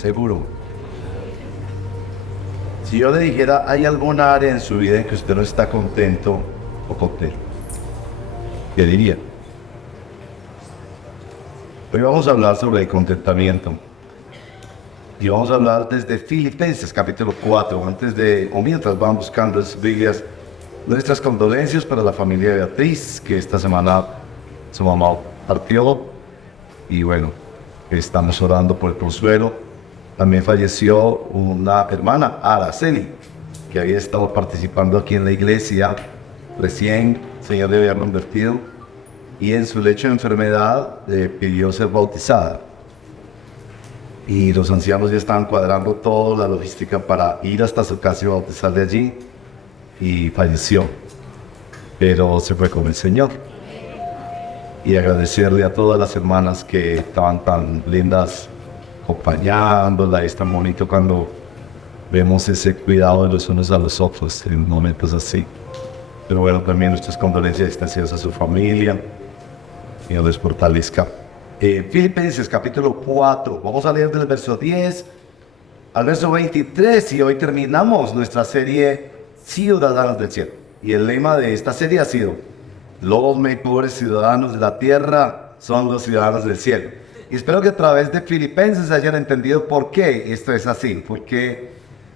Seguro. Si yo le dijera, ¿hay alguna área en su vida en que usted no está contento o contento? ¿Qué diría? Hoy vamos a hablar sobre el contentamiento. Y vamos a hablar desde Filipenses capítulo 4, mientras van buscando en sus Biblias, nuestras condolencias para la familia de Beatriz, que esta semana su mamá partió, y bueno, estamos orando por el consuelo. También falleció una hermana, Araceli, que había estado participando aquí en la iglesia, recién el Señor le había convertido, y en su lecho de enfermedad pidió ser bautizada. Y los ancianos ya estaban cuadrando toda la logística para ir hasta su casa y bautizarle allí, y falleció, pero se fue con el Señor. Y agradecerle a todas las hermanas que estaban tan lindas acompañándola. Es tan bonito cuando vemos ese cuidado de los unos a los otros en momentos así. Pero bueno, también nuestras condolencias extensivas a su familia. Dios les fortalezca. Filipenses capítulo 4, vamos a leer del verso 10 al verso 23 y hoy terminamos nuestra serie Ciudadanos del Cielo. Y el lema de esta serie ha sido: los mejores ciudadanos de la tierra son los ciudadanos del cielo. Y espero que a través de Filipenses hayan entendido por qué esto es así. Porque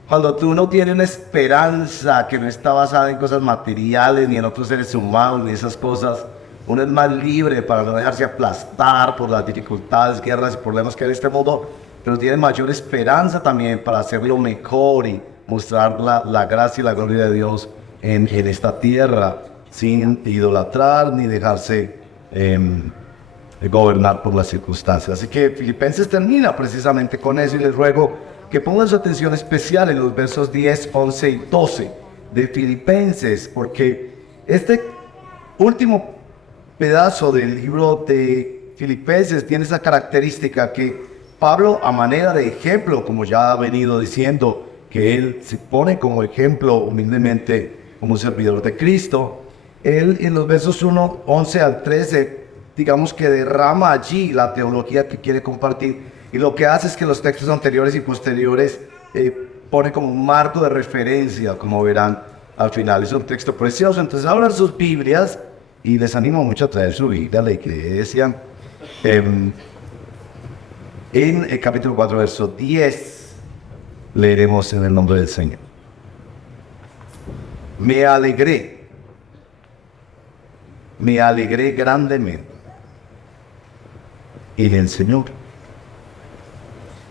cuando tú no tienes una esperanza que no está basada en cosas materiales, ni en otros seres humanos, ni esas cosas, uno es más libre para no dejarse aplastar por las dificultades, guerras y problemas que hay en este mundo, pero tiene mayor esperanza también para hacerlo mejor y mostrar la gracia y la gloria de Dios en esta tierra, sin idolatrar ni dejarse gobernar por las circunstancias. Así que Filipenses termina precisamente con eso, y les ruego que pongan su atención especial en los versos 10, 11 y 12 de Filipenses, porque este último pedazo del libro de Filipenses tiene esa característica que Pablo, a manera de ejemplo, como ya ha venido diciendo, que él se pone como ejemplo humildemente como un servidor de Cristo, él en los versos 1, 11 al 13, digamos que derrama allí la teología que quiere compartir, y lo que hace es que los textos anteriores y posteriores pone como un marco de referencia, como verán al final. Es un texto precioso. Entonces abran sus Biblias y les animo mucho a traer su Biblia a la iglesia. En el capítulo 4, verso 10, leeremos en el nombre del Señor. Me alegré grandemente en el Señor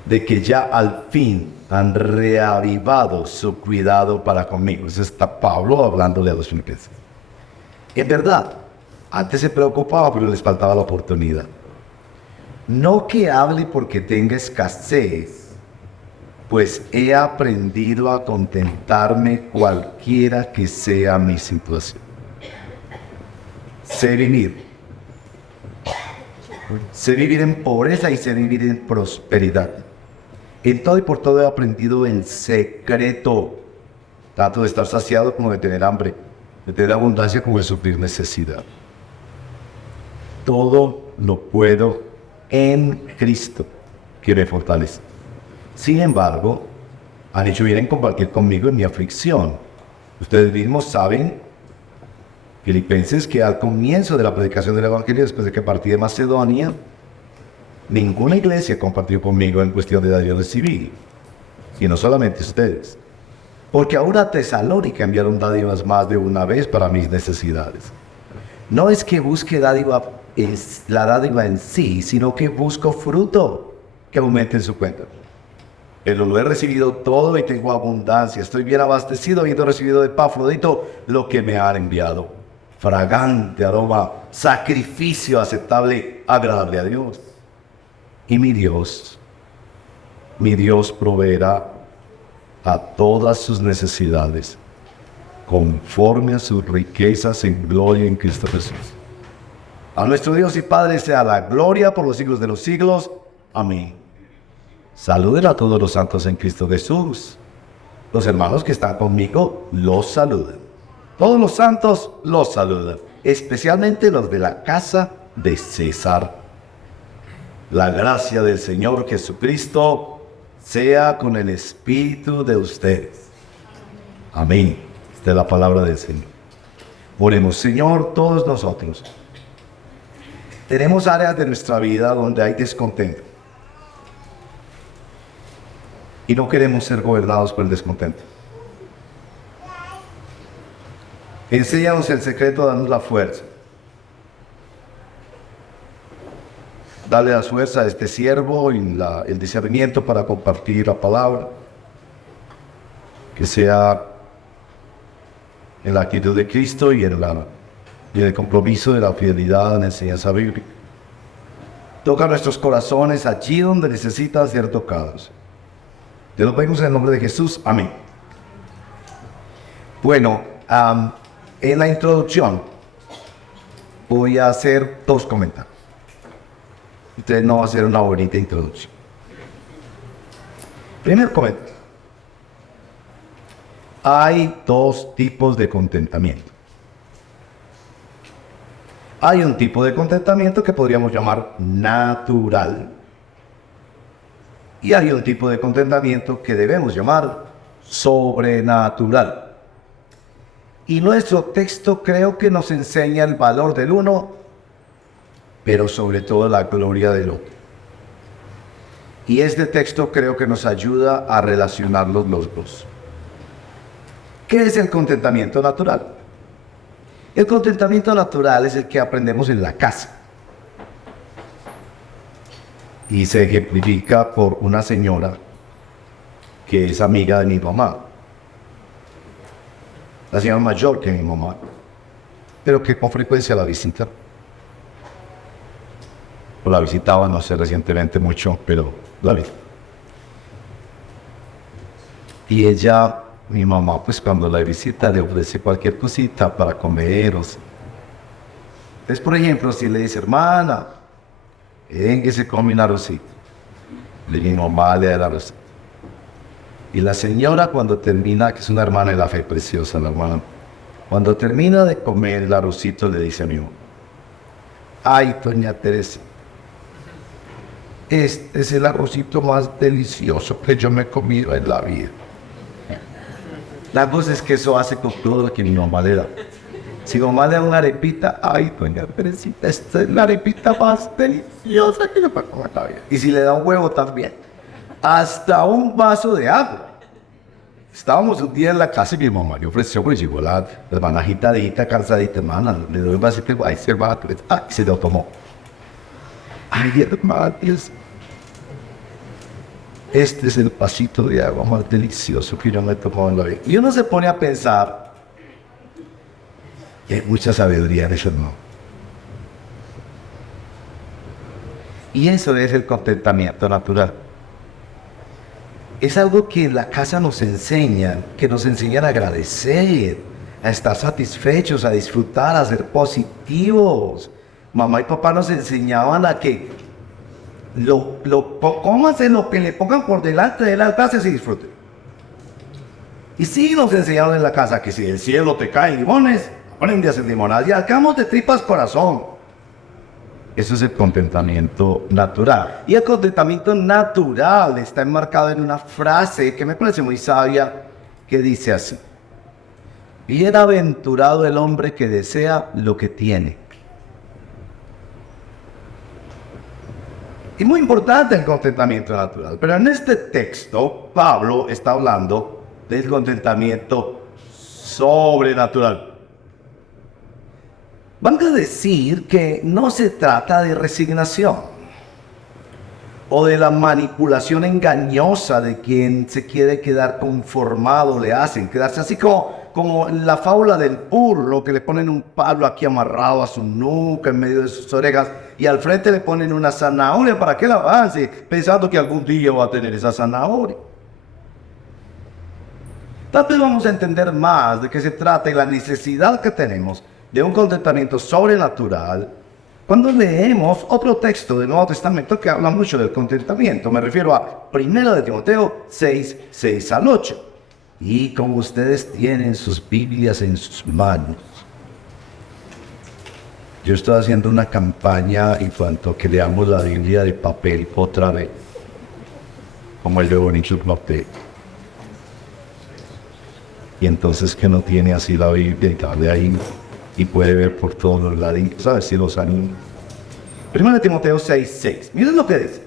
de que ya al fin han reavivado su cuidado para conmigo. Eso está Pablo hablándole a los filipenses. En verdad, antes se preocupaba, pero les faltaba la oportunidad. No que hable porque tenga escasez, pues he aprendido a contentarme cualquiera que sea mi situación. Sé vivir en pobreza y sé vivir en prosperidad. En todo y por todo he aprendido el secreto, tanto de estar saciado como de tener hambre, de tener abundancia como de sufrir necesidad. Todo lo puedo en Cristo, que me fortalece. Sin embargo, han hecho bien en compartir conmigo en mi aflicción. Ustedes mismos saben, Filipenses, que al comienzo de la predicación del Evangelio, después de que partí de Macedonia, ninguna iglesia compartió conmigo en cuestión de dar y recibir, sino solamente ustedes. Porque aún a Tesalónica enviaron dádivas más de una vez para mis necesidades. No es que busque la dádiva en sí, sino que busco fruto que aumente en su cuenta. Pero lo he recibido todo y tengo abundancia. Estoy bien abastecido, habiendo recibido de Epafrodito lo que me han enviado. Fragante aroma, sacrificio aceptable, agradable a Dios. Y mi Dios proveerá a todas sus necesidades, conforme a sus riquezas en gloria en Cristo Jesús. A nuestro Dios y Padre sea la gloria por los siglos de los siglos. Amén. Saluden a todos los santos en Cristo Jesús. Los hermanos que están conmigo los saludan. Todos los santos los saludan, especialmente los de la casa de César. La gracia del Señor Jesucristo sea con el espíritu de ustedes. Amén. Esta es la palabra del Señor. Oremos. Señor, todos nosotros tenemos áreas de nuestra vida donde hay descontento. Y no queremos ser gobernados por el descontento. Enséñanos el secreto, danos la fuerza. Dale la fuerza a este siervo y el discernimiento para compartir la palabra. Que sea en la actitud de Cristo y en el compromiso de la fidelidad en la enseñanza bíblica. Toca nuestros corazones allí donde necesitan ser tocados. Te lo pedimos en el nombre de Jesús. Amén. Bueno, en la introducción voy a hacer 2 comentarios. Entonces no va a ser una bonita introducción. Primer comentario. Hay 2 tipos de contentamiento. Hay un tipo de contentamiento que podríamos llamar natural. Y hay un tipo de contentamiento que debemos llamar sobrenatural. Y nuestro texto creo que nos enseña el valor del uno, pero sobre todo la gloria del otro. Y este texto creo que nos ayuda a relacionarlos los dos. ¿Qué es el contentamiento natural? El contentamiento natural es el que aprendemos en la casa. Y se ejemplifica por una señora que es amiga de mi mamá. La señora mayor que mi mamá, pero que con frecuencia la visita. O la visitaba, no sé, recientemente mucho, pero la vi. Y ella, mi mamá, pues cuando la visita le ofrece cualquier cosita para comer. Entonces, por ejemplo, si le dice, hermana, que se come un arrocito. Mi mamá le da el arrocito. Y la señora cuando termina, que es una hermana de la fe preciosa, la hermana, cuando termina de comer el arrocito le dice a mi mamá, ay, doña Teresa, este es el arrocito más delicioso que yo me he comido en la vida. La cosa es que eso hace con todo lo que mi mamá le da. Si mi mamá le da una arepita, ay, doña Teresita, esta es la arepita más deliciosa que yo me he comido en la vida. Y si le da un huevo también. Hasta un vaso de agua. Estábamos un día en la casa y mi mamá le ofreció, pues llegó la hermana agitadita, cansadita, hermana, le doy un vasito de agua, ay, hermana, y se lo tomó. Ay, hermana, este es el vasito de agua más delicioso que yo me he tomado en la vida. Y uno se pone a pensar, y hay mucha sabiduría en eso, ¿no? Y eso es el contentamiento natural. Es algo que en la casa nos enseñan, que nos enseñan a agradecer, a estar satisfechos, a disfrutar, a ser positivos. Mamá y papá nos enseñaban a que cómase lo que le pongan por delante de la casa y se disfrute. Y sí nos enseñaron en la casa que si del cielo te caen limones, aprende a hacer limonadas y acabamos de tripas corazón. Eso es el contentamiento natural. Y el contentamiento natural está enmarcado en una frase que me parece muy sabia, que dice así: bienaventurado el hombre que desea lo que tiene. Y muy importante el contentamiento natural. Pero en este texto, Pablo está hablando del contentamiento sobrenatural. Van a decir que no se trata de resignación o de la manipulación engañosa de quien se quiere quedar conformado, le hacen quedarse así como la fábula del burro, que le ponen un palo aquí amarrado a su nuca en medio de sus orejas y al frente le ponen una zanahoria para que él avance, pensando que algún día va a tener esa zanahoria. Tal vez vamos a entender más de qué se trata y la necesidad que tenemos de un contentamiento sobrenatural cuando leemos otro texto del Nuevo Testamento que habla mucho del contentamiento. Me refiero a 1 de Timoteo 6, 6 al 8. Y como ustedes tienen sus Biblias en sus manos, yo estoy haciendo una campaña en cuanto a que leamos la Biblia de papel otra vez. como el de bonito norte. Y entonces que no tiene así la Biblia y tal de ahí y puede ver por todos los laditos, ¿sabes? Si los anima. 1 Timoteo 6:6. Miren lo que dice.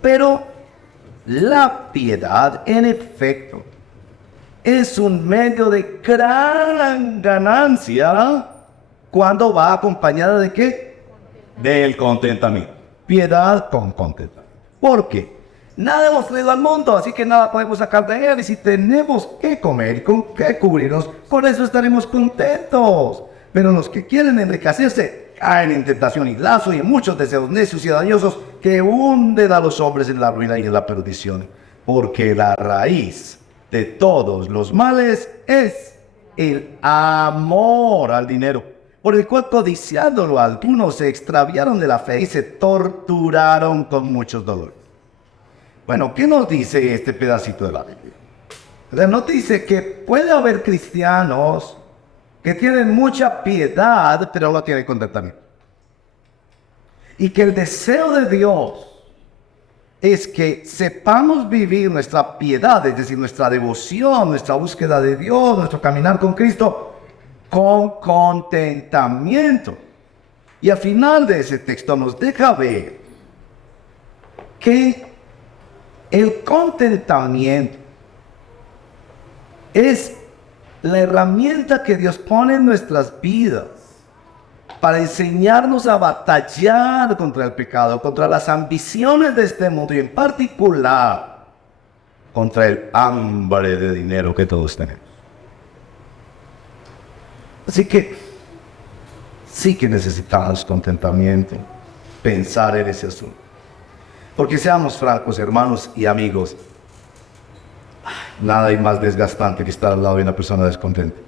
Pero la piedad, en efecto, es un medio de gran ganancia cuando va acompañada de ¿qué? Del contentamiento. Piedad con contentamiento. ¿Por qué? Nada hemos traído al mundo, así que nada podemos sacar de él. Y si tenemos que comer y con qué cubrirnos, con eso estaremos contentos. Pero los que quieren enriquecerse caen en tentación y lazo y en muchos deseos necios y dañosos que hunden a los hombres en la ruina y en la perdición. Porque la raíz de todos los males es el amor al dinero, por el cual codiciándolo algunos se extraviaron de la fe y se torturaron con muchos dolores. Bueno, ¿qué nos dice este pedacito de la Biblia? O sea, nos dice que puede haber cristianos que tienen mucha piedad, pero no tienen contentamiento. Y que el deseo de Dios es que sepamos vivir nuestra piedad, es decir, nuestra devoción, nuestra búsqueda de Dios, nuestro caminar con Cristo, con contentamiento. Y al final de ese texto nos deja ver que el contentamiento es la herramienta que Dios pone en nuestras vidas para enseñarnos a batallar contra el pecado, contra las ambiciones de este mundo y en particular contra el hambre de dinero que todos tenemos. Así que sí que necesitamos contentamiento, pensar en ese asunto. Porque seamos francos, hermanos y amigos, nada hay más desgastante que estar al lado de una persona descontenta.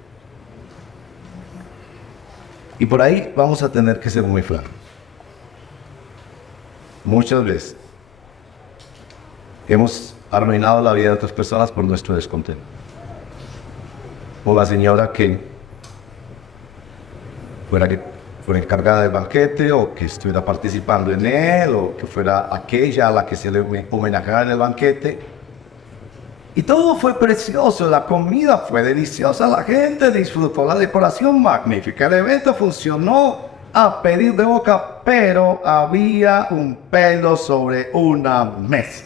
Y por ahí vamos a tener que ser muy francos. Muchas veces hemos arruinado la vida de otras personas por nuestro descontento. O la señora que fuera encargada del banquete, o que estuviera participando en él, o que fuera aquella a la que se le homenajeara en el banquete. Y todo fue precioso, la comida fue deliciosa, la gente disfrutó, la decoración magnífica, el evento funcionó a pedir de boca, pero había un pelo sobre una mesa.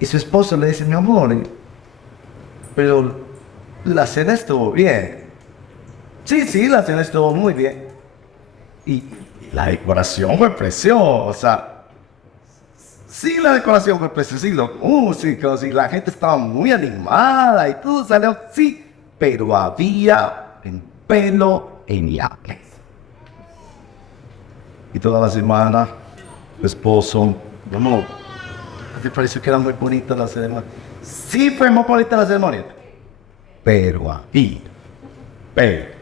Y su esposo le dice: mi amor, pero la cena estuvo bien. Sí, la cena estuvo muy bien. Y la decoración fue preciosa. Sí, la decoración fue preciosa, sí, los músicos y la gente estaba muy animada y todo salió, sí, pero había un pelo en la mesa. Y toda la semana, el esposo, no, ¿te pareció que era muy bonita la ceremonia? Sí, fue muy bonita la ceremonia, pero había pelo.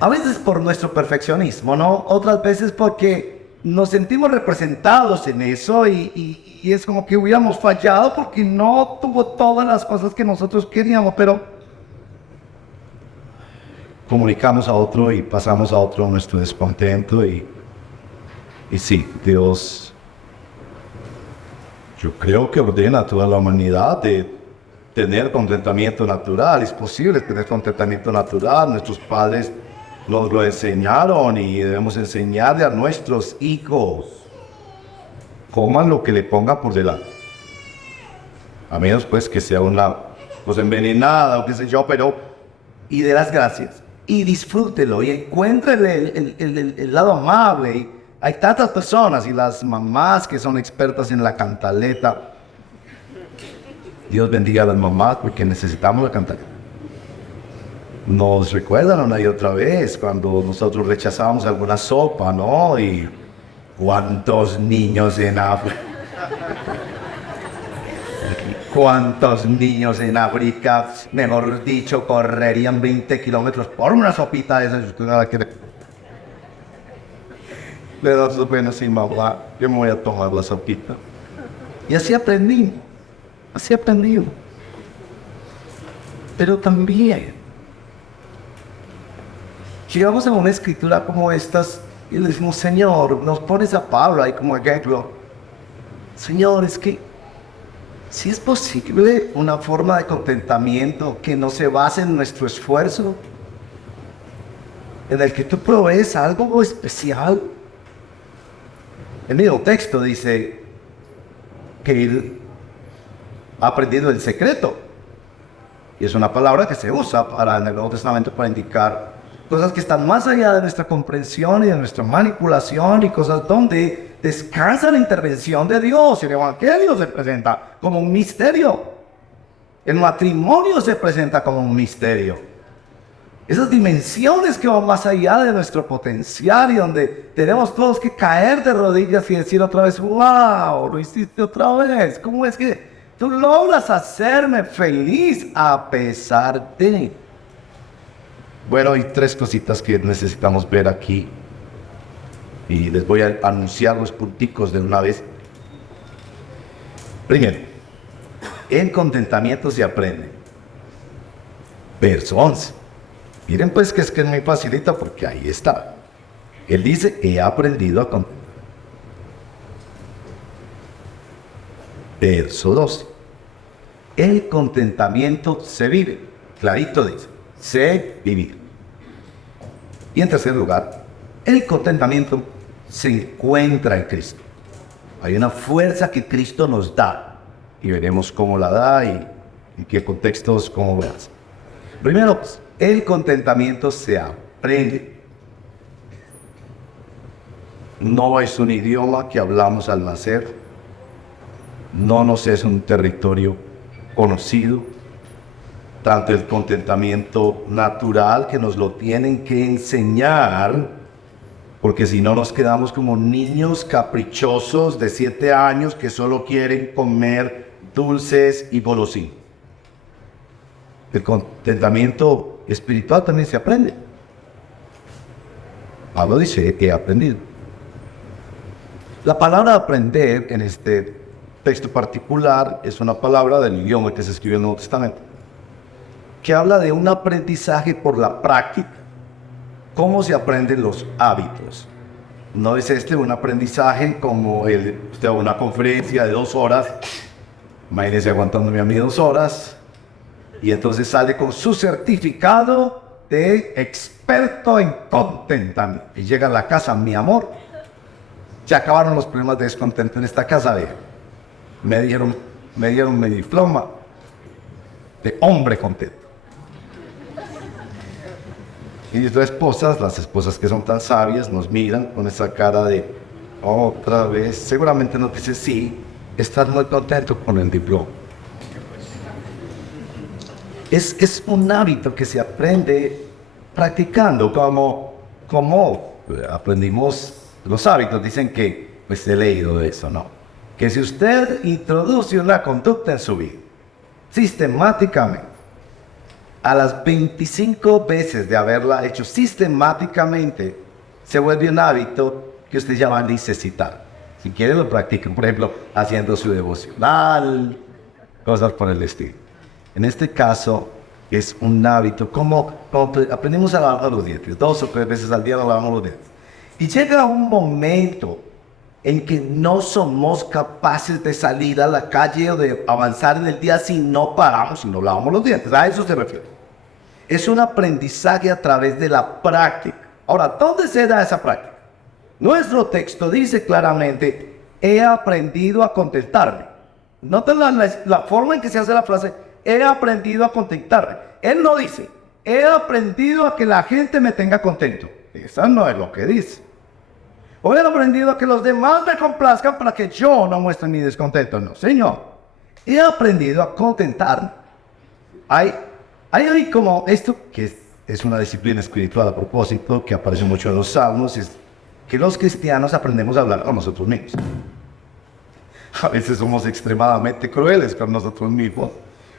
A veces por nuestro perfeccionismo, ¿no? Otras veces porque nos sentimos representados en eso y es como que hubiéramos fallado porque no tuvo todas las cosas que nosotros queríamos, pero comunicamos a otro y pasamos a otro nuestro descontento y sí, Dios, yo creo que ordena a toda la humanidad de tener contentamiento natural. Es posible tener contentamiento natural. Nuestros padres nos lo enseñaron y debemos enseñarle a nuestros hijos. Coman lo que le pongan por delante. A menos pues que sea una cosa envenenada o qué sé yo, pero y dé las gracias y disfrútelo y encuéntrele el lado amable. Y hay tantas personas y las mamás que son expertas en la cantaleta. Dios bendiga a las mamás porque necesitamos la cantaleta. Nos recuerdan una y otra vez cuando nosotros rechazábamos alguna sopa, ¿no? Y cuántos niños en África. ¿Cuántos niños en África, mejor dicho, correrían 20 kilómetros por una sopita de esas? Pero bueno, sí, mamá, yo me voy a tomar la sopita. Y así aprendí. Pero también llegamos a una escritura como estas y le decimos: Señor, nos pones a Pablo ahí como ejemplo. Señor, es que si es posible una forma de contentamiento que no se base en nuestro esfuerzo, en el que tú provees algo especial. El mismo texto dice que él ha aprendido el secreto. Y es una palabra que se usa en el Nuevo Testamento para indicar cosas que están más allá de nuestra comprensión y de nuestra manipulación, y cosas donde descansa la intervención de Dios. El Evangelio se presenta como un misterio. El matrimonio se presenta como un misterio. Esas dimensiones que van más allá de nuestro potencial y donde tenemos todos que caer de rodillas y decir otra vez: wow, lo hiciste otra vez. ¿Cómo es que tú logras hacerme feliz a pesar de? Bueno, hay tres cositas que necesitamos ver aquí. Y les voy a anunciar los punticos de una vez. Primero, el contentamiento se aprende. Verso 11. Miren pues que es muy facilita, porque ahí está. Él dice: he aprendido a contentar. Verso 12. El contentamiento se vive. Clarito dice: sé vivir. Y en tercer lugar, el contentamiento se encuentra en Cristo. Hay una fuerza que Cristo nos da, y veremos cómo la da y en qué contextos, cómo lo hace. Primero, el contentamiento se aprende. No es un idioma que hablamos al nacer. No nos es un territorio conocido. Tanto el contentamiento natural, que nos lo tienen que enseñar, porque si no nos quedamos como niños caprichosos de 7 años que solo quieren comer dulces y golosinas. El contentamiento espiritual también se aprende. Pablo dice: he aprendido. La palabra aprender en este texto particular es una palabra del idioma que se escribió en el Nuevo Testamento, que habla de un aprendizaje por la práctica. ¿Cómo se aprenden los hábitos? No es un aprendizaje como usted va a una conferencia de 2 horas, imagínese aguantándome a mí 2 horas, y entonces sale con su certificado de experto en contentamiento. Y llega a la casa: mi amor, se acabaron los problemas de descontento en esta casa, me dieron mi diploma de hombre contento. Y las esposas que son tan sabias, nos miran con esa cara de: otra vez. Seguramente nos dice: sí, estás muy contento con el diploma. Es un hábito que se aprende practicando, como aprendimos los hábitos. Dicen que, pues he leído de eso, ¿no? Que si usted introduce una conducta en su vida, sistemáticamente, a las 25 veces de haberla hecho sistemáticamente, se vuelve un hábito que usted ya va a necesitar. Si quiere, lo practican, por ejemplo, haciendo su devocional, cosas por el estilo. En este caso, es un hábito, como aprendimos a lavar los dientes. 2 o 3 veces al día nos lavamos los dientes. Y llega un momento en que no somos capaces de salir a la calle o de avanzar en el día si no paramos, si no lavamos los dientes. A eso se refiere. Es un aprendizaje a través de la práctica. Ahora, ¿dónde se da esa práctica? Nuestro texto dice claramente: he aprendido a contentarme. Nota la forma en que se hace la frase: he aprendido a contentarme. Él no dice: he aprendido a que la gente me tenga contento. Eso no es lo que dice. O he aprendido a que los demás me complazcan para que yo no muestre mi descontento. No, señor. He aprendido a contentarme. Hay como esto, que es una disciplina espiritual a propósito, que aparece mucho en los salmos, es que los cristianos aprendemos a hablar con nosotros mismos. A veces somos extremadamente crueles con nosotros mismos.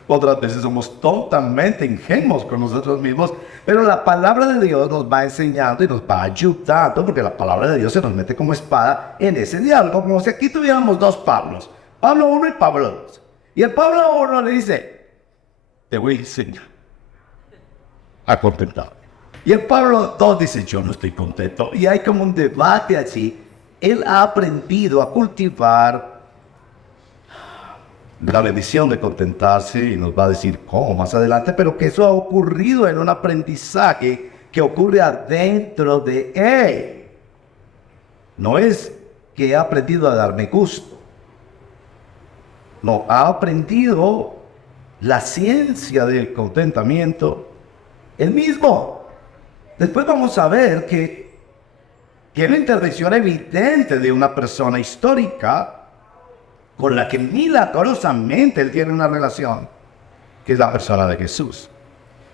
Otras veces somos totalmente ingenuos con nosotros mismos, pero la palabra de Dios nos va enseñando y nos va ayudando, porque la palabra de Dios se nos mete como espada en ese diálogo, como si aquí tuviéramos 2 Pablos, Pablo 1 y Pablo 2. Y el Pablo 1 le dice: te voy a enseñar a contentar. Y el Pablo 2 dice: yo no estoy contento. Y hay como un debate allí. Él ha aprendido a cultivar la bendición de contentarse y nos va a decir cómo más adelante, pero que eso ha ocurrido en un aprendizaje que ocurre adentro de él. No es que he aprendido a darme gusto. No, ha aprendido la ciencia del contentamiento él mismo. Después vamos a ver que hay una intervención evidente de una persona histórica con la que milagrosamente él tiene una relación, que es la persona de Jesús.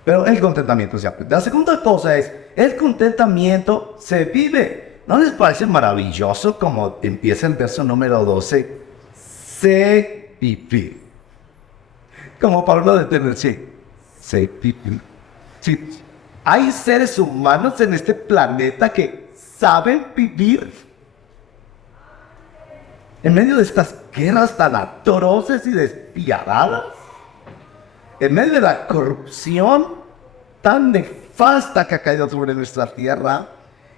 Pero el contentamiento se aprende. La segunda cosa es, el contentamiento se vive. ¿No les parece maravilloso como empieza el verso número 12? Se vivir. Como Pablo de tener, sí, se vivir. Sí. Hay seres humanos en este planeta que saben vivir en medio de estas guerras tan atroces y despiadadas, en medio de la corrupción tan nefasta que ha caído sobre nuestra tierra,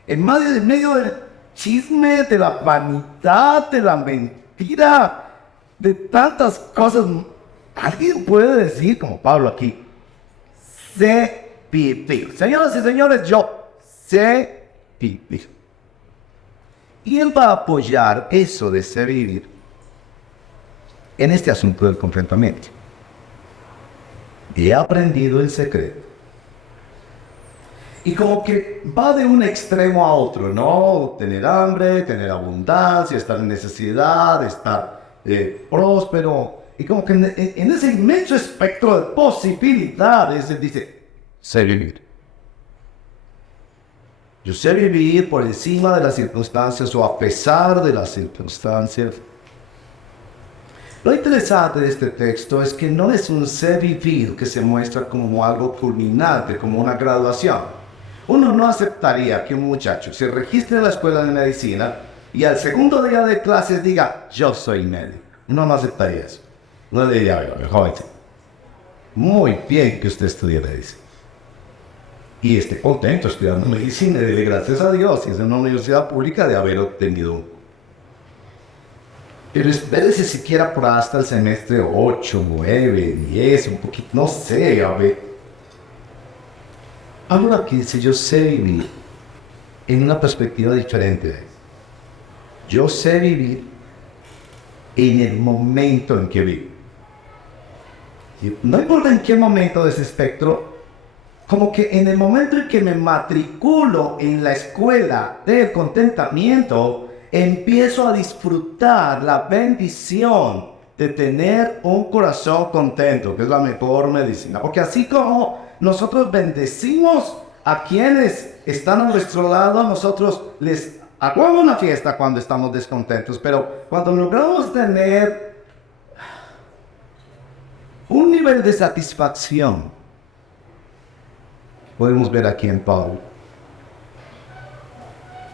en medio del chisme, de la vanidad, de la mentira, de tantas cosas. Alguien puede decir, como Pablo aquí, sé vivir. Señoras y señores, yo sé vivir. Y él va a apoyar eso de ser vivir en este asunto del contentamiento. Y he aprendido el secreto. Y como que va de un extremo a otro, ¿no? Tener hambre, tener abundancia, estar en necesidad, estar próspero. Y como que en ese inmenso espectro de posibilidades, él dice, sé vivir. Yo sé vivir por encima de las circunstancias o a pesar de las circunstancias. Lo interesante de este texto es que no es un sé vivir que se muestra como algo culminante, como una graduación. Uno no aceptaría que un muchacho se registre en la escuela de medicina y al segundo día de clases diga, yo soy médico. Uno no aceptaría eso. Uno le diría, joven, muy bien que usted estudie medicina. Y esté contento estudiando medicina y dele gracias a Dios, si es en una universidad pública, de haber obtenido. Pero espérese siquiera por hasta el semestre 8, 9, 10, un poquito, no sé, a ver. Ahora que dice, yo sé vivir en una perspectiva diferente. Yo sé vivir en el momento en que vivo. No importa en qué momento de ese espectro, como que en el momento en que me matriculo en la escuela del contentamiento, empiezo a disfrutar la bendición de tener un corazón contento, que es la mejor medicina. Porque así como nosotros bendecimos a quienes están a nuestro lado, nosotros les hagamos una fiesta cuando estamos descontentos, pero cuando logramos tener un nivel de satisfacción, podemos ver aquí en Pablo.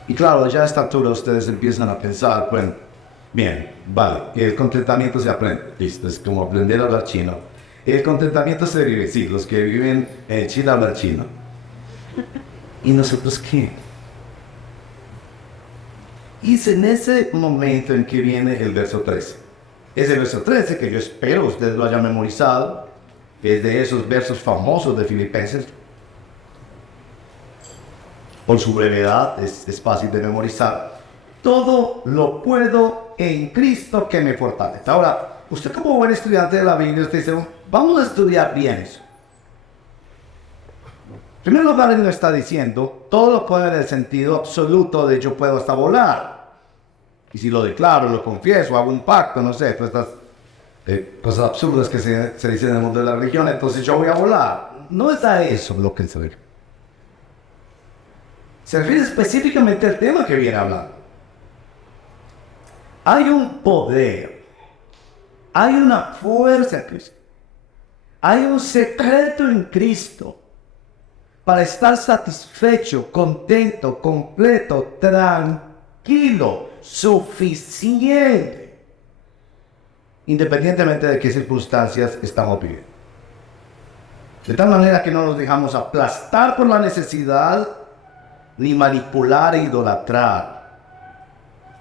Y claro, ya a esta altura ustedes empiezan a pensar, bueno, bien, vale, el contentamiento se aprende, listo, es como aprender a hablar chino. El contentamiento se vive, sí, los que viven en China hablan chino. ¿Y nosotros qué? Y es en ese momento en que viene el verso 13. Es el verso 13 que yo espero ustedes lo hayan memorizado, es de esos versos famosos de Filipenses. Por su brevedad es fácil de memorizar. Todo lo puedo en Cristo que me fortalece. Ahora, usted como buen estudiante de la Biblia, usted dice, vamos a estudiar bien eso. En primer lugar, él no está diciendo, todo lo puedo en el sentido absoluto de yo puedo hasta volar. Y si lo declaro, lo confieso, hago un pacto, no sé, todas estas cosas absurdas que se dicen en el mundo de la religión, entonces yo voy a volar. No es a eso lo que él se refiere. Se refiere específicamente al tema que viene hablando. Hay un poder, hay una fuerza en Cristo, hay un secreto en Cristo para estar satisfecho, contento, completo, tranquilo, suficiente, independientemente de qué circunstancias estamos viviendo. De tal manera que no nos dejamos aplastar por la necesidad ni manipular e idolatrar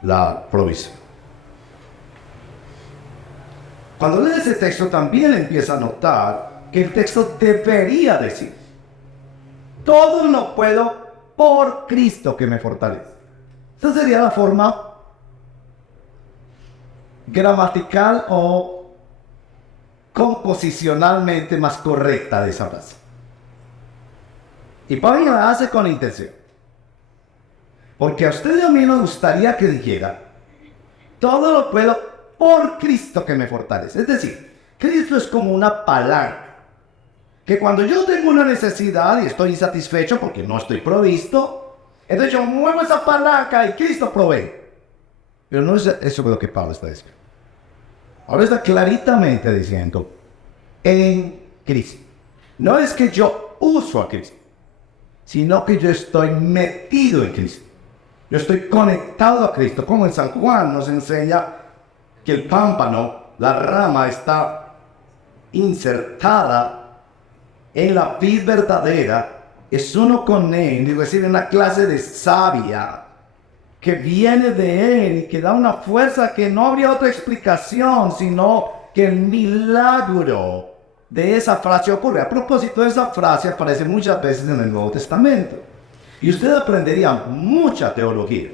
la provisión. Cuando lee ese texto también empieza a notar que el texto debería decir, todo lo puedo por Cristo que me fortalece. Esa sería la forma gramatical o composicionalmente más correcta de esa frase. Y Pablo lo hace con intención. Porque a usted y a mí nos gustaría que dijera, todo lo puedo por Cristo que me fortalece. Es decir, Cristo es como una palanca. Que cuando yo tengo una necesidad y estoy insatisfecho porque no estoy provisto, entonces yo muevo esa palanca y Cristo provee. Pero no es eso lo que Pablo está diciendo. Ahora está claritamente diciendo, en Cristo. No es que yo uso a Cristo, sino que yo estoy metido en Cristo. Yo estoy conectado a Cristo. Como en San Juan nos enseña que el pámpano, la rama, está insertada en la vid verdadera, es uno con él, y recibe una clase de savia que viene de él y que da una fuerza que no habría otra explicación, sino que el milagro de esa frase ocurre. A propósito, esa frase aparece muchas veces en el Nuevo Testamento. Y usted aprendería mucha teología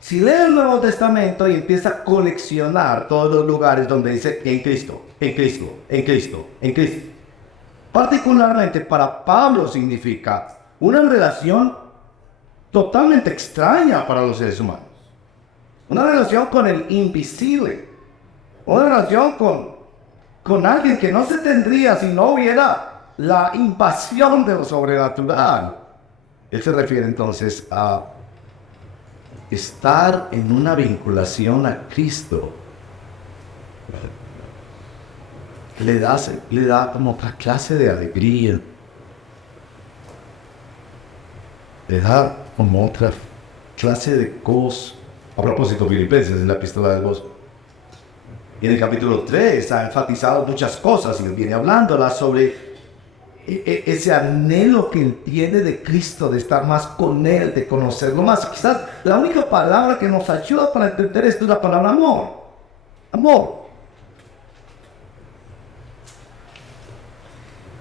si lee el Nuevo Testamento y empieza a coleccionar todos los lugares donde dice en Cristo, en Cristo, en Cristo, en Cristo. Particularmente para Pablo significa una relación totalmente extraña para los seres humanos. Una relación con el invisible. Una relación con alguien que no se tendría si no hubiera la invasión de lo sobrenatural. Él se refiere entonces a estar en una vinculación a Cristo. Le da como otra clase de alegría. Le da como otra clase de gozo. A propósito, Filipenses, en la epístola de gozo. Y en el capítulo 3 ha enfatizado muchas cosas y viene hablándolas sobre ese anhelo que él tiene de Cristo, de estar más con él, de conocerlo más. Quizás la única palabra que nos ayuda para entender esto es la palabra amor. Amor.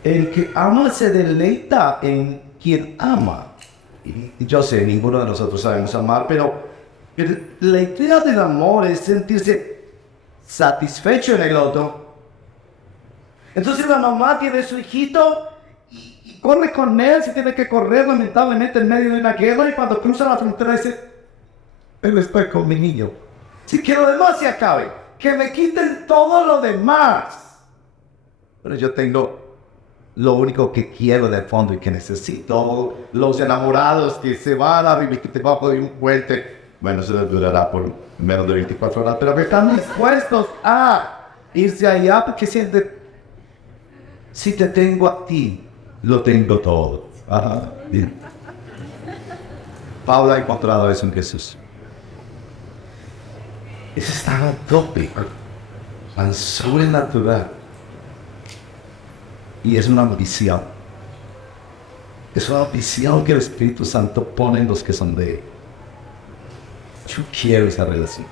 El que ama se deleita en quien ama. Y yo sé, ninguno de nosotros sabemos amar, pero la idea del amor es sentirse satisfecho en el otro. Entonces la mamá tiene a su hijito y corre con él, si tiene que correr lamentablemente en medio de una guerra, y cuando cruza la frontera dice, pero estoy con mi niño. Si que lo demás se acabe, que me quiten todo lo demás. Pero yo tengo lo único que quiero de fondo y que necesito. Los enamorados que se van a vivir debajo de un puente, bueno, eso durará por menos de 24 horas, pero que están dispuestos a irse allá porque sienten, si te tengo a ti, lo tengo todo. Ajá, bien. Pablo ha encontrado eso en Jesús. Eso es tan utópico, tan sobrenatural. Y es una ambición. Es una ambición que el Espíritu Santo pone en los que son de él. Yo quiero esa relación.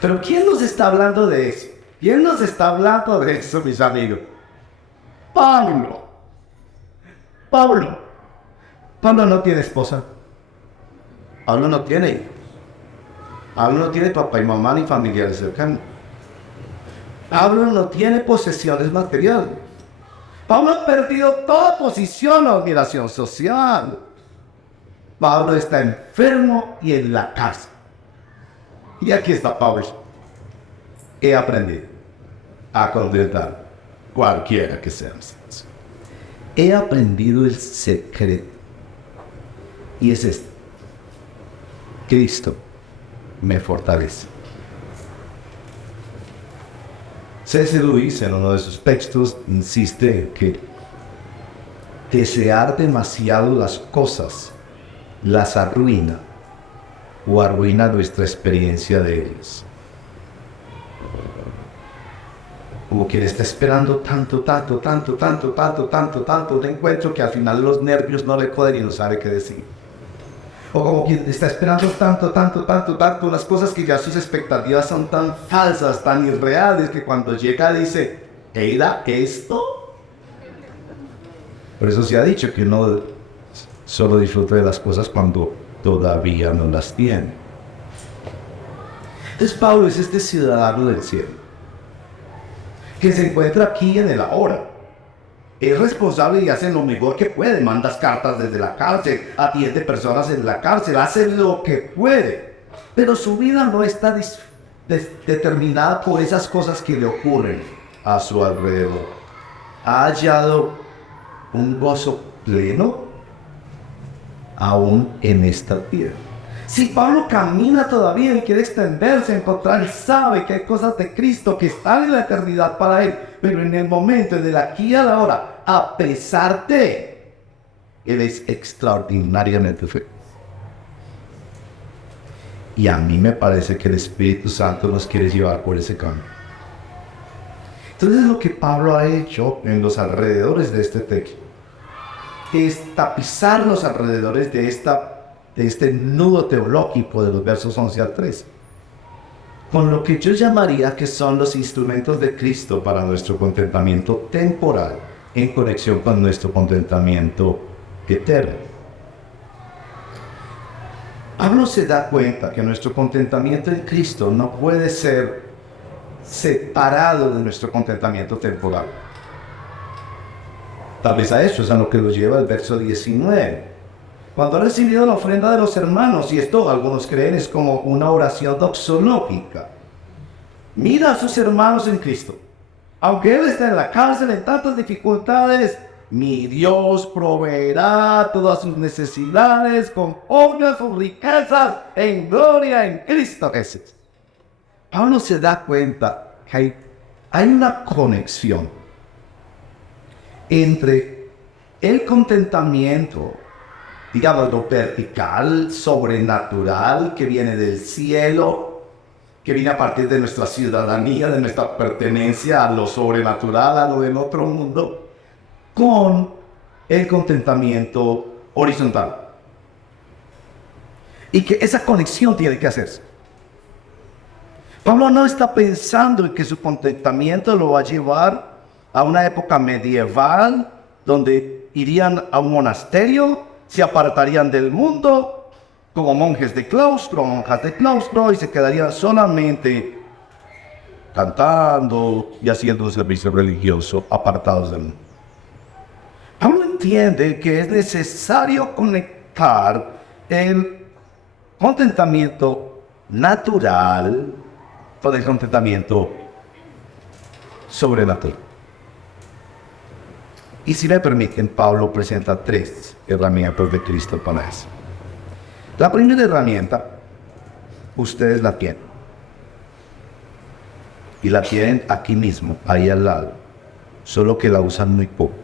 Pero ¿quién nos está hablando de eso? ¿Quién nos está hablando de eso, mis amigos? Pablo. Pablo no tiene esposa. Pablo no tiene hijos. Pablo no tiene papá y mamá ni familiares cercanos. Pablo no tiene posesiones materiales. Pablo ha perdido toda posición o admiración social. Pablo está enfermo y en la cárcel. Y aquí está Pablo. He aprendido a contentar cualquiera que sea. He aprendido el secreto. Y es este. Cristo me fortalece. C.S. Lewis, en uno de sus textos, insiste en que desear demasiado las cosas las arruina o arruina nuestra experiencia de ellas. Como quien está esperando tanto de encuentro que al final los nervios no le joden y no sabe qué decir. O como quien está esperando tanto, las cosas que ya sus expectativas son tan falsas, tan irreales, que cuando llega dice, ¿era esto? Por eso se ha dicho que uno solo disfruta de las cosas cuando todavía no las tiene. Entonces Pablo es este ciudadano del cielo, que se encuentra aquí en el ahora. Es responsable y hace lo mejor que puede. Mandas cartas desde la cárcel, atiende personas en la cárcel, hace lo que puede. Pero su vida no está determinada por esas cosas que le ocurren a su alrededor. Ha hallado un gozo pleno aún en esta tierra. Si Pablo camina todavía y quiere extenderse, encontrar, él sabe que hay cosas de Cristo que están en la eternidad para él, pero en el momento, de aquí a la hora, a pesar de, él es extraordinariamente feliz. Y a mí me parece que el Espíritu Santo nos quiere llevar por ese camino. Entonces lo que Pablo ha hecho en los alrededores de este texto es tapizar los alrededores de este nudo teológico de los versos 11 al 13, con lo que yo llamaría que son los instrumentos de Cristo para nuestro contentamiento temporal en conexión con nuestro contentamiento eterno. Pablo se da cuenta que nuestro contentamiento en Cristo no puede ser separado de nuestro contentamiento temporal. Tal vez a eso es a lo que nos lleva el verso 19. Cuando ha recibido la ofrenda de los hermanos, y esto algunos creen es como una oración doxológica, mira a sus hermanos en Cristo. Aunque él está en la cárcel en tantas dificultades, mi Dios proveerá todas sus necesidades conforme a sus riquezas en gloria en Cristo Jesús. Pablo se da cuenta que hay una conexión entre el contentamiento, digamos, lo vertical, sobrenatural, que viene del cielo, que viene a partir de nuestra ciudadanía, de nuestra pertenencia a lo sobrenatural, a lo del otro mundo, con el contentamiento horizontal. Y que esa conexión tiene que hacerse. Pablo no está pensando en que su contentamiento lo va a llevar a una época medieval, donde irían a un monasterio, se apartarían del mundo como monjes de claustro, monjas de claustro, y se quedarían solamente cantando y haciendo un servicio religioso, apartados del mundo. Pablo entiende que es necesario conectar el contentamiento natural con el contentamiento sobrenatural. Y si me permiten, Pablo presenta 3 herramientas de Cristo para eso. La primera herramienta, ustedes la tienen. Y la tienen aquí mismo, ahí al lado. Solo que la usan muy poco.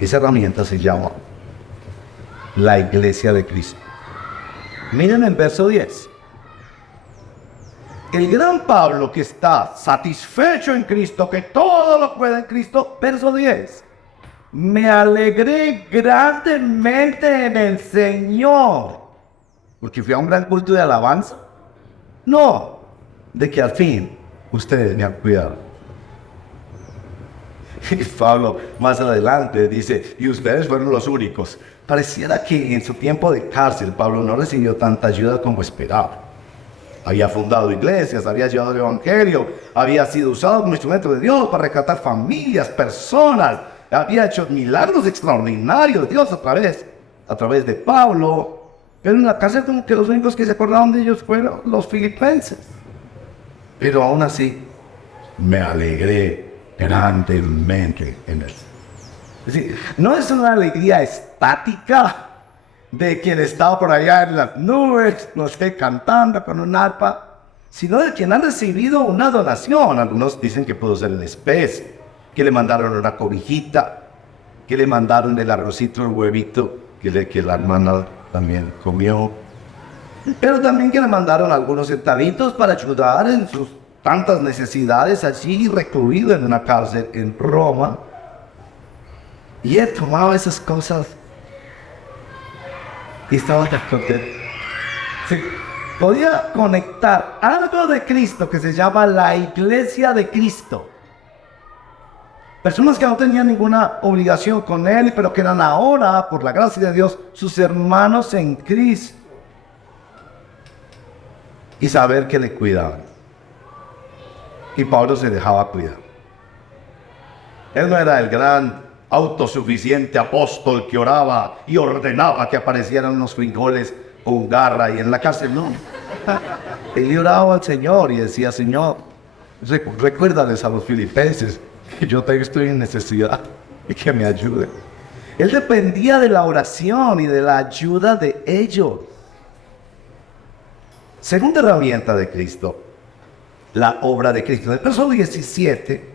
Esa herramienta se llama la Iglesia de Cristo. Miren el verso 10. El gran Pablo, que está satisfecho en Cristo, que todo lo puede en Cristo, verso 10. Me alegré grandemente en el Señor. ¿Porque fui a un gran culto de alabanza? No, de que al fin ustedes me han cuidado. Y Pablo más adelante dice, y ustedes fueron los únicos. Pareciera que en su tiempo de cárcel Pablo no recibió tanta ayuda como esperaba. Había fundado iglesias, había llevado el evangelio, había sido usado como instrumento de Dios para rescatar familias, personas, había hecho milagros extraordinarios Dios a través de Pablo. Pero en la cárcel como que los únicos que se acordaron de ellos fueron los filipenses. Pero aún así, me alegré grandemente en él. Es decir, no es una alegría estática de quien estaba por allá en las nubes, no sé, cantando con un arpa, sino de quien ha recibido una donación. Algunos dicen que pudo ser en especie, que le mandaron una cobijita, que le mandaron el arrocito, el huevito, que la hermana también comió, pero también que le mandaron algunos centavitos para ayudar en sus tantas necesidades allí recluido en una cárcel en Roma. Y él tomaba esas cosas y estaba tan contento. Sí, podía conectar algo de Cristo que se llama la iglesia de Cristo. Personas que no tenían ninguna obligación con él, pero que eran ahora, por la gracia de Dios, sus hermanos en Cristo. Y saber que le cuidaban. Y Pablo se dejaba cuidar. Él no era el gran autosuficiente apóstol que oraba y ordenaba que aparecieran unos frijoles con garra y en la cárcel, no. Él oraba al Señor y decía: Señor, recuérdales a los filipenses que yo estoy en necesidad y que me ayuden. Él dependía de la oración y de la ayuda de ellos. Segunda herramienta de Cristo, la obra de Cristo. En el verso 17,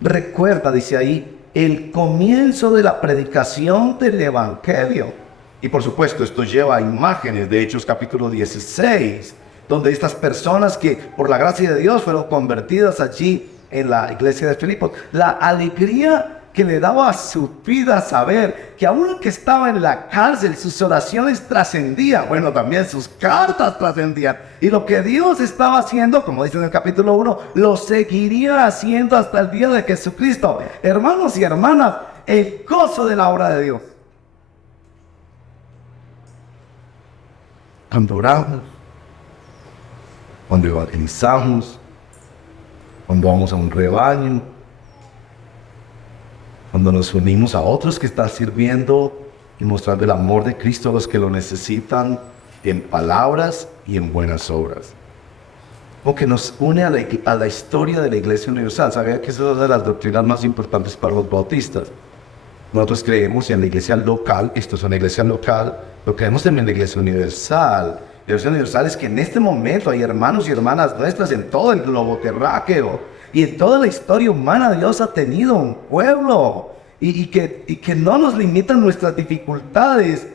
recuerda, dice ahí, el comienzo de la predicación del Evangelio. Y por supuesto, esto lleva a imágenes de Hechos capítulo 16, donde estas personas que por la gracia de Dios fueron convertidas allí en la iglesia de Filipos, la alegría que le daba a su vida saber que aún que estaba en la cárcel, sus oraciones trascendían, bueno, también sus cartas trascendían, y lo que Dios estaba haciendo, como dice en el capítulo 1, lo seguiría haciendo hasta el día de Jesucristo. Hermanos y hermanas, el gozo de la obra de Dios. Cuando oramos, cuando evangelizamos, cuando vamos a un rebaño, cuando nos unimos a otros que están sirviendo y mostrando el amor de Cristo a los que lo necesitan en palabras y en buenas obras. O que nos une a la historia de la Iglesia Universal. ¿Sabía que esa es una de las doctrinas más importantes para los bautistas? Nosotros creemos en la iglesia local, esto es una iglesia local, pero creemos también en la Iglesia Universal. La Iglesia Universal es que en este momento hay hermanos y hermanas nuestras en todo el globo terráqueo. Y en toda la historia humana Dios ha tenido un pueblo. Y que no nos limitan nuestras dificultades,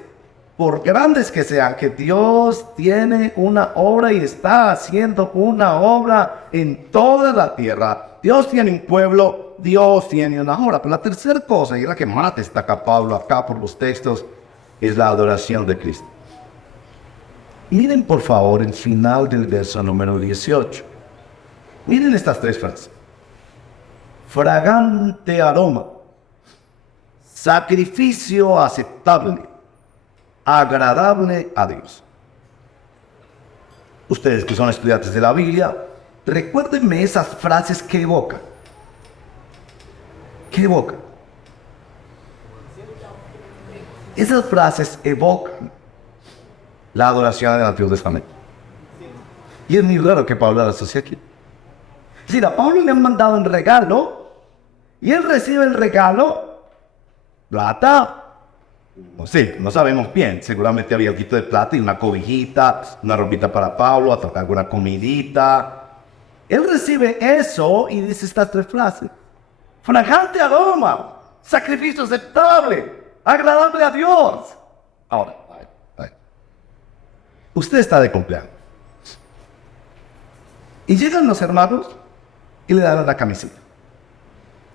por grandes que sean, que Dios tiene una obra y está haciendo una obra en toda la tierra. Dios tiene un pueblo, Dios tiene una obra. Pero la tercera cosa, y la que más destaca Pablo acá por los textos, es la adoración de Cristo. Miren por favor el final del verso número 18. Miren estas tres frases. Fragante aroma, sacrificio aceptable, agradable a Dios. Ustedes que son estudiantes de la Biblia, recuérdenme esas frases que evocan. ¿Qué evocan? Esas frases evocan la adoración del Antiguo Testamento. Y es muy raro que Pablo la asocie aquí. Es decir, a Pablo le han mandado un regalo y él recibe el regalo, plata, sí, no sabemos bien, seguramente había un poquito de plata y una cobijita, una ropita para Pablo, alguna comidita. Él recibe eso y dice estas tres frases: fragante aroma, sacrificio aceptable, agradable a Dios. Ahora, usted está de cumpleaños y llegan los hermanos y le dan la camiseta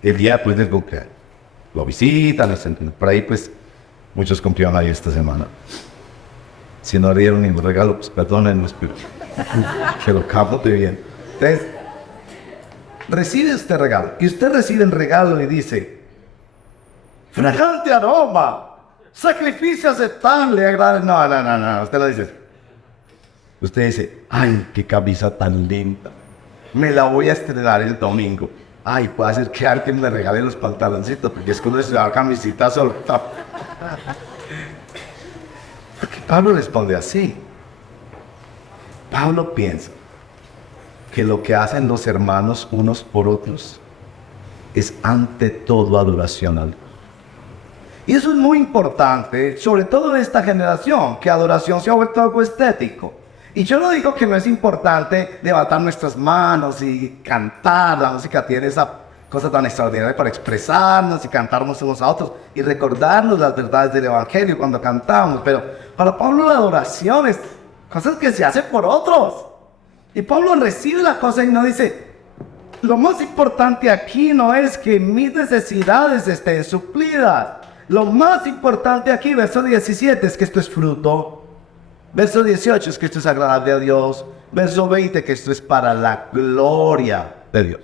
el día después del cumpleaños. Lo visitan, por ahí pues muchos cumplieron ahí esta semana. Si no dieron ningún regalo, pues perdónennos, pero cámate bien. Entonces, recibe este regalo y usted recibe el regalo y dice: fragante aroma, sacrificio aceptable, agradable. No, usted lo dice. Usted dice: ay, qué camisa tan linda, me la voy a estrenar el domingo. Ay, puede ser que alguien me regale los pantaloncitos, porque es que uno se da camisita solo. Porque Pablo responde así. Pablo piensa que lo que hacen los hermanos unos por otros es ante todo adoración a Dios. Y eso es muy importante, sobre todo en esta generación, que adoración se ha vuelto algo estético. Y yo no digo que no es importante levantar nuestras manos y cantar. La música tiene esa cosa tan extraordinaria para expresarnos y cantarnos unos a otros y recordarnos las verdades del Evangelio cuando cantamos. Pero para Pablo la adoración es cosas que se hacen por otros. Y Pablo recibe la cosa y no dice: lo más importante aquí no es que mis necesidades estén suplidas. Lo más importante aquí, verso 17, es que esto es fruto. Verso 18 es que esto es agradable a Dios. Verso 20 que esto es para la gloria de Dios.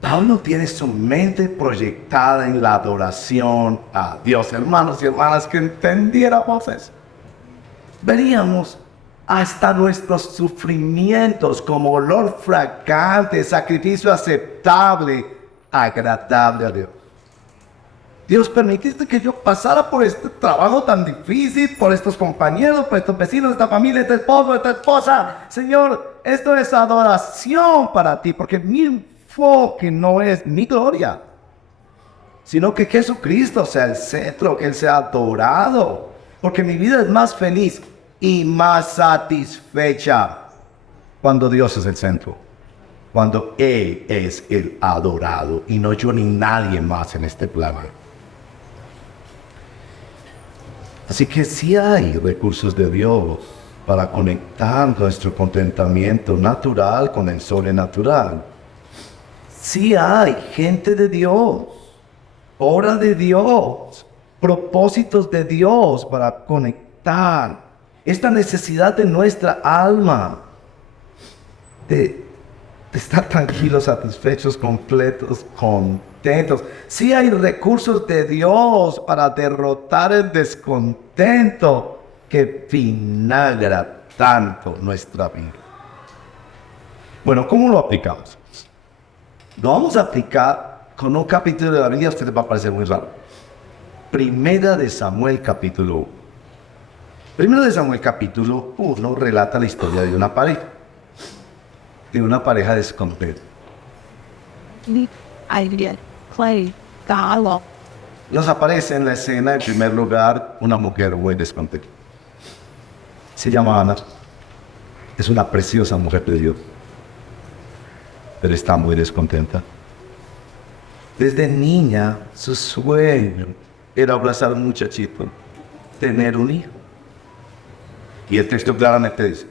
Pablo tiene su mente proyectada en la adoración a Dios. Hermanos y hermanas, que entendiéramos eso. Veríamos hasta nuestros sufrimientos como olor fragante, sacrificio aceptable, agradable a Dios. Dios, permitiste que yo pasara por este trabajo tan difícil, por estos compañeros, por estos vecinos, esta familia, este esposo, esta esposa. Señor, esto es adoración para ti, porque mi enfoque no es mi gloria, sino que Jesucristo sea el centro, que Él sea adorado, porque mi vida es más feliz y más satisfecha cuando Dios es el centro, cuando Él es el adorado y no yo ni nadie más en este plano. Así que sí hay recursos de Dios para conectar nuestro contentamiento natural con el sobrenatural. Sí hay gente de Dios, obra de Dios, propósitos de Dios para conectar esta necesidad de nuestra alma de estar tranquilos, satisfechos, completos, contentos. Sí hay recursos de Dios para derrotar el descontento que vinagra tanto nuestra vida. Bueno, ¿cómo lo aplicamos? Lo vamos a aplicar con un capítulo de la Biblia, a ustedes va a parecer muy raro. Primera de Samuel capítulo 1. Primero de Samuel capítulo 1 relata la historia de una pareja descontenta. Nos aparece en la escena, en primer lugar, una mujer muy descontenta. Se llama Ana. Es una preciosa mujer de Dios, pero está muy descontenta. Desde niña, su sueño era abrazar a un muchachito, tener un hijo. Y el texto claramente dice,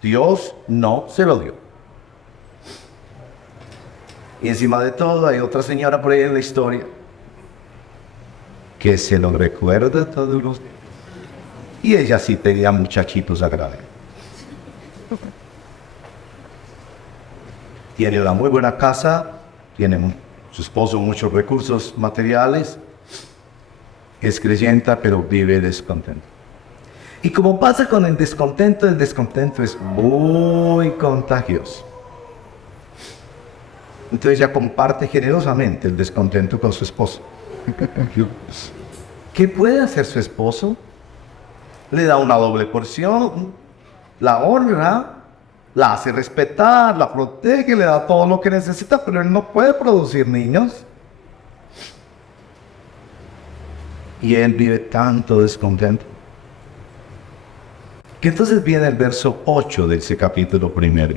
Dios no se lo dio. Y encima de todo hay otra señora por ahí en la historia que se lo recuerda todos los días. Y ella sí tenía muchachitos agradables. Tiene una muy buena casa, tiene su esposo muchos recursos materiales, es creyenta pero vive descontento. Y como pasa con el descontento es muy contagioso. Entonces ella comparte generosamente el descontento con su esposo. ¿Qué puede hacer su esposo? Le da una doble porción, la honra, la hace respetar, la protege, le da todo lo que necesita, pero él no puede producir niños. Y él vive tanto descontento. Que entonces viene el verso 8 de ese capítulo primero.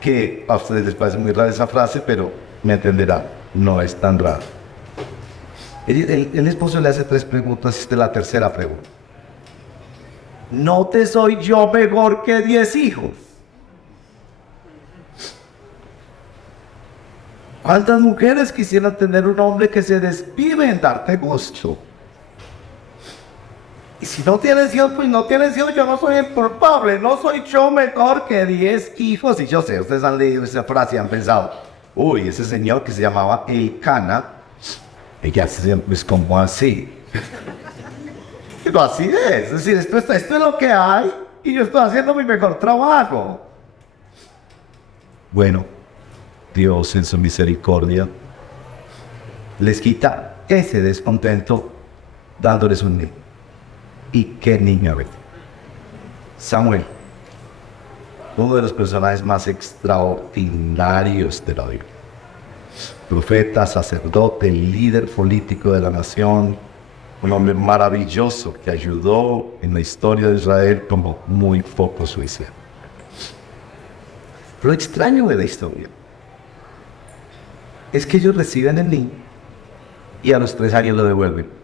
Que a ustedes les parece muy rara esa frase, pero me entenderán, no es tan raro. El esposo le hace 3 preguntas, esta es la tercera pregunta. ¿No te soy yo mejor que 10 hijos? ¿Cuántas mujeres quisieran tener un hombre que se desvive en darte gusto? Y si no tienes hijos, pues no tienes hijos, yo no soy el culpable, no soy yo mejor que 10 hijos. Y yo sé, ustedes han leído esa frase y han pensado, uy, ese señor que se llamaba Elcana, ella es como así. Pero así es decir, esto es lo que hay y yo estoy haciendo mi mejor trabajo. Bueno, Dios en su misericordia les quita ese descontento dándoles un niño. ¿Y qué niño? Samuel, uno de los personajes más extraordinarios de la Biblia. Profeta, sacerdote, líder político de la nación, un hombre maravilloso que ayudó en la historia de Israel como muy pocos lo hicieron. Lo extraño de la historia es que ellos reciben el niño y a los 3 años lo devuelven.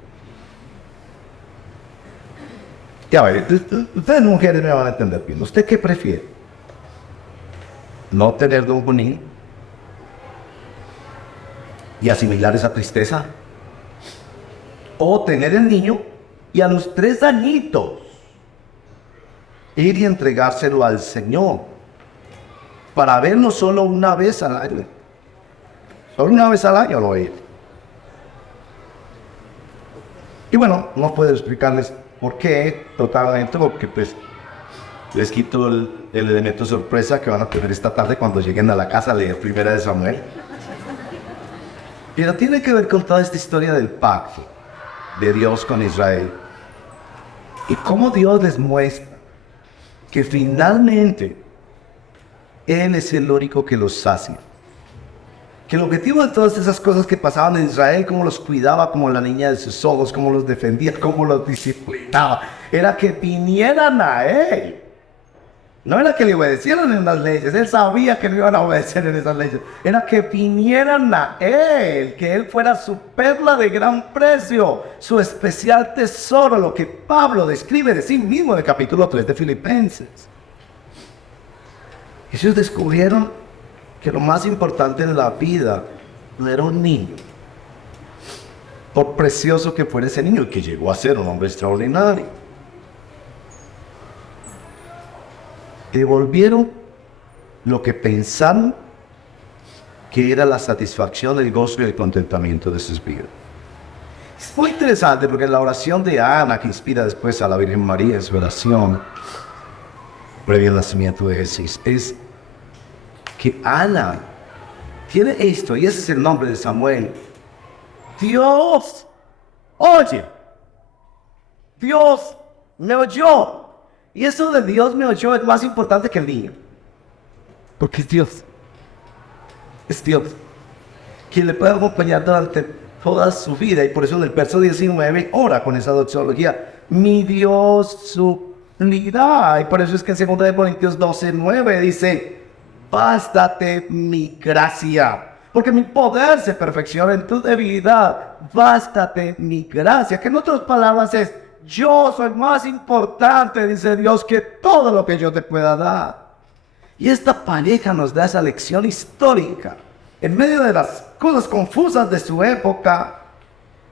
Ya ver, ustedes mujeres me van a entender bien. ¿Usted qué prefiere? ¿No tener un niño? y asimilar esa tristeza. O tener el niño y a los 3 añitos ir y entregárselo al Señor para verlo solo una vez al año. Solo una vez al año lo ir. Y bueno, no puedo explicarles por qué totalmente, porque pues les quito el elemento sorpresa que van a tener esta tarde cuando lleguen a la casa a leer Primera de Samuel. Pero tiene que ver con toda esta historia del pacto de Dios con Israel. Y cómo Dios les muestra que finalmente Él es el único que los sacia. Que el objetivo de todas esas cosas que pasaban en Israel, cómo los cuidaba como la niña de sus ojos, cómo los defendía, cómo los disciplinaba, era que vinieran a Él. No era que le obedecieran en las leyes, Él sabía que no iban a obedecer en esas leyes. Era que vinieran a Él, que Él fuera su perla de gran precio, su especial tesoro, lo que Pablo describe de sí mismo en el capítulo 3 de Filipenses. Ellos descubrieron que lo más importante en la vida no era un niño, por precioso que fuera ese niño, que llegó a ser un hombre extraordinario. Devolvieron lo que pensaron que era la satisfacción, el gozo y el contentamiento de sus vidas. Es muy interesante porque la oración de Ana, que inspira después a la Virgen María en su oración previo al nacimiento de Jesús, es que Ana tiene esto, y ese es el nombre de Samuel. Dios, oye, Dios me oyó. Y eso de Dios me oyó es más importante que el niño. Porque es Dios. Es Dios quien le puede acompañar durante toda su vida. Y por eso en el verso 19 ora con esa doxología. Mi Dios suplirá. Y por eso es que en 2 Corintios 12:9 dice: bástate mi gracia, porque mi poder se perfecciona en tu debilidad. Bástate mi gracia, que en otras palabras es: yo soy más importante, dice Dios, que todo lo que yo te pueda dar. Y esta pareja nos da esa lección histórica. En medio de las cosas confusas de su época,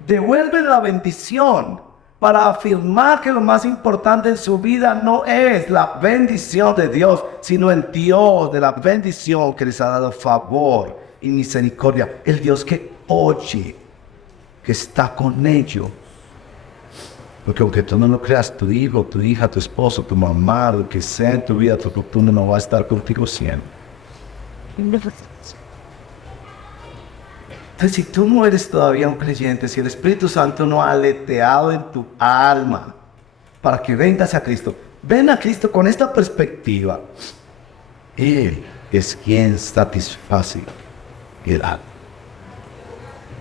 devuelven la bendición para afirmar que lo más importante en su vida no es la bendición de Dios, sino en Dios, de la bendición que les ha dado favor y misericordia. El Dios que oye, que está con ellos. Porque aunque tú no lo creas, tu hijo, tu hija, tu esposo, tu mamá, lo que sea en tu vida, tu fortuna no va a estar contigo siempre. Entonces, si tú no eres todavía un creyente, si el Espíritu Santo no ha aleteado en tu alma para que vengas a Cristo, ven a Cristo con esta perspectiva. Él es quien satisface el alma.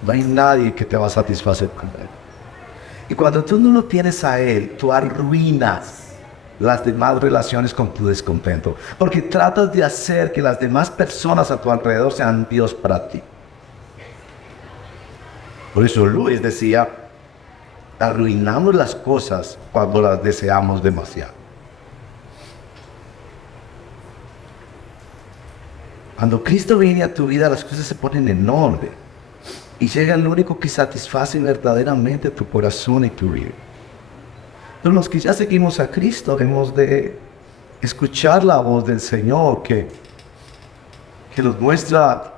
No hay nadie que te va a satisfacer con Él. Y cuando tú no lo tienes a Él, tú arruinas las demás relaciones con tu descontento. Porque tratas de hacer que las demás personas a tu alrededor sean Dios para ti. Por eso Luis decía: arruinamos las cosas cuando las deseamos demasiado. Cuando Cristo viene a tu vida, las cosas se ponen en orden. Y llega el único que satisface verdaderamente tu corazón y tu vida. Entonces, los que ya seguimos a Cristo, debemos de escuchar la voz del Señor que nos muestra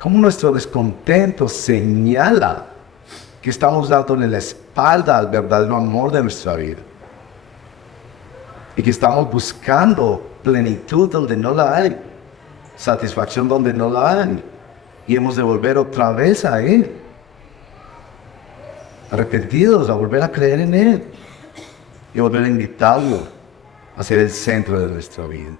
cómo nuestro descontento señala que estamos dándole la espalda al verdadero amor de nuestra vida. Y que estamos buscando plenitud donde no la hay, satisfacción donde no la hay. Y hemos de volver otra vez a Él, arrepentidos, a volver a creer en Él y volver a invitarlo a ser el centro de nuestra vida.